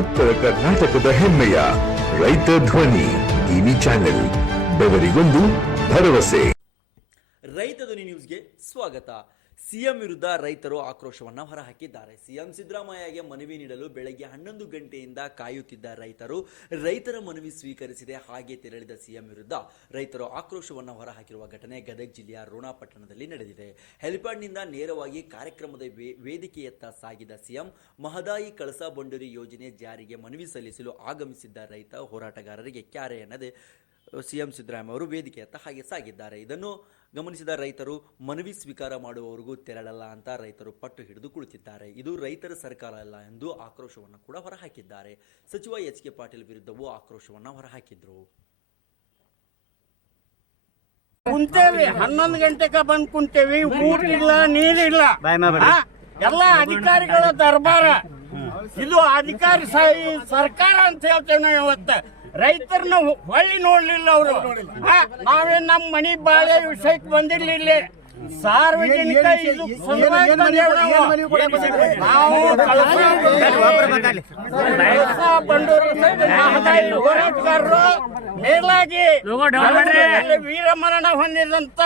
ಉತ್ತರ ಕರ್ನಾಟಕದ ಹೆಮ್ಮೆಯ ರೈತ ಧ್ವನಿ ಟಿವಿ ಚಾನೆಲ್, ಬೆವರಿಗೊಂದು ಭರವಸೆ. ರೈತ ಧ್ವನಿ ನ್ಯೂಸ್ಗೆ ಸ್ವಾಗತ. ಸಿಎಂ ವಿರುದ್ಧ ರೈತರು ಆಕ್ರೋಶವನ್ನ ಹೊರಹಾಕಿದ್ದಾರೆ. ಸಿಎಂ ಸಿದ್ದರಾಮಯ್ಯಗೆ ಮನವಿ ನೀಡಲು ಬೆಳಗ್ಗೆ 11 ಗಂಟೆಯಿಂದ ಕಾಯುತ್ತಿದ್ದ ರೈತರ ಮನವಿ ಸ್ವೀಕರಿಸಿದೆ. ಹಾಗೆ ತೆರಳಿದ ಸಿಎಂ ವಿರುದ್ಧ ರೈತರು ಆಕ್ರೋಶವನ್ನ ಹೊರಹಾಕಿರುವ ಘಟನೆ ಗದಗ ಜಿಲ್ಲೆಯ ರೋಣ ಪಟ್ಟಣದಲ್ಲಿ ನಡೆದಿದೆ. ಹೆಲಿಪ್ಯಾಡ್ನಿಂದ ನೇರವಾಗಿ ಕಾರ್ಯಕ್ರಮದ ವೇದಿಕೆಯತ್ತ ಸಾಗಿದ ಸಿಎಂ ಮಹದಾಯಿ ಕಳಸಾ ಬಂಡೂರಿ ಯೋಜನೆ ಜಾರಿಗೆ ಮನವಿ ಸಲ್ಲಿಸಲು ಆಗಮಿಸಿದ್ದ ರೈತ ಹೋರಾಟಗಾರರಿಗೆ ಕ್ಯಾರೆ ಎನ್ನದೆ ಸಿಎಂ ಸಿದ್ದರಾಮಯ್ಯ ಅವರು ವೇದಿಕೆಯತ್ತ ಹಾಗೆ ಸಾಗಿದ್ದಾರೆ. ಇದನ್ನು ಗಮನಿಸಿದ ರೈತರು ಮನವಿ ಸ್ವೀಕಾರ ಮಾಡುವವರೆಗೂ ತೆರಳಲ್ಲ ಅಂತ ರೈತರು ಪಟ್ಟು ಹಿಡಿದು ಕುಳಿತಿದ್ದಾರೆ. ಇದು ರೈತರ ಸರ್ಕಾರ ಅಲ್ಲ ಎಂದು ಆಕ್ರೋಶವನ್ನು ಕೂಡ ಹೊರಹಾಕಿದ್ದಾರೆ. ಸಚಿವ ಎಚ್.ಕೆ. ಪಾಟೀಲ್ ವಿರುದ್ಧವೂ ಆಕ್ರೋಶವನ್ನು ಹೊರಹಾಕಿದ್ರು. ಕುಂತೇವಿ 11 ಗಂಟೆಗೆ ಬಂದು ಕುಂತೇವಿ, ಊಟ ಇಲ್ಲ, ನೀರಿಲ್ಲ, ಎಲ್ಲ ಅಧಿಕಾರಿಗಳ ದರ್ಬಾರ. ಇದು ಅಧಿಕಾರಿ ಸರ್ಕಾರ ಅಂತ ಹೇಳ್ತೇವೆ. ಇವತ್ತ ರೈತರನ್ನ ಹೊಳ್ಳಿ ನೋಡ್ಲಿಲ್ಲ ಅವರು. ನಾವೇ ನಮ್ಮ ಮನಿ ಬಾಳೆ ವಿಷಯಕ್ಕೆ ಬಂದಿರ್ಲಿಲ್ಲ. ಸಾರ್ವಜನಿಕ ಇದು ಹೋರಾಟಗಾರರು ಮೇಲಾಗಿ ವೀರಮರಣ ಹೊಂದಿದಂತ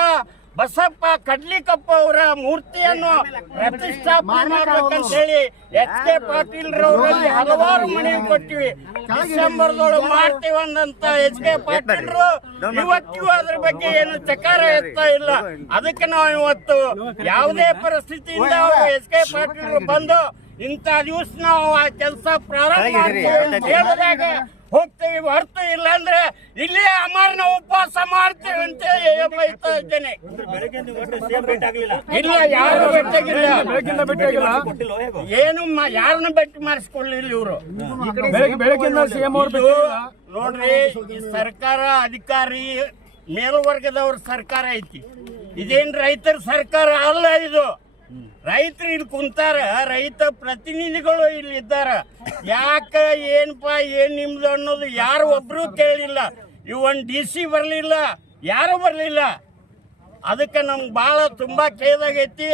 ಬಸಪ್ಪ ಕಡ್ಲಿಕಪ್ಪ ಅವರ ಮೂರ್ತಿಯನ್ನು ಪ್ರತಿಷ್ಠಾಪನೆ ಮಾಡ್ಬೇಕಂತ ಹೇಳಿ ಎಚ್.ಕೆ. ಪಾಟೀಲ್ ರವರಲ್ಲಿ ಹಲವಾರು ಮನವಿ ಕೊಟ್ಟಿವಿ. ಡಿಸೆಂಬರ್ದೊಳಗೆ ಮಾಡ್ತೀವಿ ಅಂದಂತ ಎಚ್.ಕೆ. ಪಾಟೀಲ್ರು ಇವತ್ತಿಗೂ ಅದ್ರ ಬಗ್ಗೆ ಏನು ಚಕಾರ ಎತ್ತಾ ಇಲ್ಲ. ಅದಕ್ಕೆ ನಾವು ಇವತ್ತು ಯಾವುದೇ ಪರಿಸ್ಥಿತಿಯಿಂದ ಎಚ್.ಕೆ. ಪಾಟೀಲ್ರು ಬಂದು ಇಂಥ ದಿವಸ ನಾವು ಆ ಕೆಲಸ ಪ್ರಾರಂಭ ಮಾಡ್ತೀವಿ ಅಂತ ಹೇಳಿದಾಗ ಹೋಗ್ತೇವೆ, ಹೊರತು ಇಲ್ಲ ಅಂದ್ರೆ ಇಲ್ಲೇ ಅಮರನ ಉಪವಾಸ ಮಾಡ್ತೇವೆ ಅಂತ ಬೈತಾ ಇದ್ದೇನೆ. ಇಲ್ಲ, ಯಾರು ಭೇಟಿಯಾಗಿಲ್ಲ, ಏನು ಯಾರನ್ನ ಭೇಟಿ ಮಾಡಿಸ್ಕೊಳ್ಳಿಲ್ಲ ಇವರು. ನೋಡ್ರಿ, ಈ ಸರ್ಕಾರ ಅಧಿಕಾರಿ ಮೇಲ್ವರ್ಗದವ್ರ ಸರ್ಕಾರ ಐತಿ. ಇದೇನ್ ರೈತರ ಸರ್ಕಾರ ಅಲ್ಲ. ಇದು ರೈತರು ಇಲ್ಲಿ ಕುಂತಾರ, ರೈತ ಪ್ರತಿನಿಧಿಗಳು ಇಲ್ಲಿ ಇದ್ದಾರ. ಯಾಕ ಏನಪ್ಪಾ ಏನ್ ನಿಮ್ದು ಅನ್ನೋದು ಯಾರು ಒಬ್ರು ಕೇಳಿಲ್ಲ. ಇವನ್ DC ಬರ್ಲಿಲ್ಲ, ಯಾರು ಬರ್ಲಿಲ್ಲ. ಅದಕ್ಕೆ ನಮ್ಗೆ ಬಹಳ ತುಂಬಾ ಖೇದಾಗೈತಿ.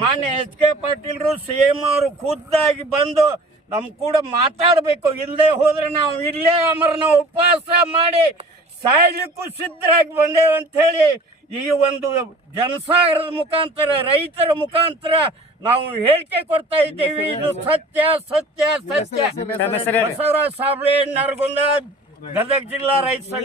ಮಾನ್ಯ ಎಚ್.ಕೆ. ಪಾಟೀಲ್ರು CM ಅವರು ಖುದ್ದಾಗಿ ಬಂದು ನಮ್ ಕೂಡ ಮಾತಾಡ್ಬೇಕು. ಇಲ್ಲದೆ ಹೋದ್ರೆ ನಾವು ಇಲ್ಲೇ ಅಮರನ ಉಪವಾಸ ಮಾಡಿ ಸಾಯ್ಲಿಕ್ಕೂ ಸಿದ್ಧರಾಗಿ ಬಂದೇವೆ ಅಂತ ಹೇಳಿ ಈ ಒಂದು ಜನಸಾಗರದ ಮುಖಾಂತರ, ರೈತರ ಮುಖಾಂತರ ನಾವು ಹೇಳಿಕೆ ಕೊಡ್ತಾ ಇದ್ದೀವಿ. ಇದು ಸತ್ಯ ಸತ್ಯ ಸತ್ಯ. ಬಸವರಾಜ ಸಾಬಳೆ, ನರಗುಂದ, ಗದಗ ಜಿಲ್ಲಾ ರೈತ ಸಂಘ.